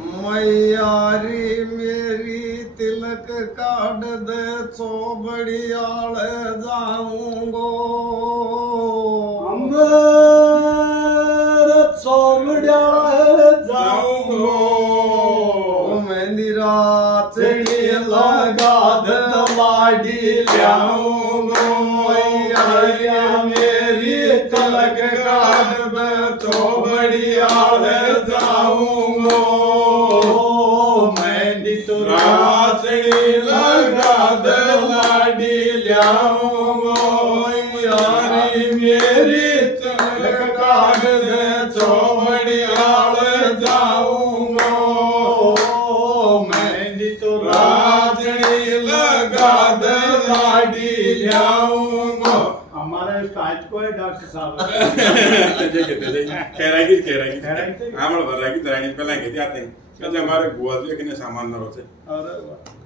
मैयारी मेरी तिलक काट दे चौबड़ियाल जाऊंगो चौबड़ियाल जाऊंगो मेहंदी रात लगा दे लाडी ल्याऊंगो मैया मेरी तिलक काट दे चौबड़ियाल जाऊंगो मेहंदी तो राचड़ी लगा दे लाडी ल्याऊंगो यारी मेरी तिलक काट दे चौबड़ियाल जाऊंगो मेहंदी तो राचड़ी लगा दे लाडी ल्याऊंगो हमारा स्टाइल को है डॉक्टर साहब खेरागी आम्हाला भरागी तर आणि पेला घेते आता हमारे बुआ जो एक ने सामान न रोचे अरे वाह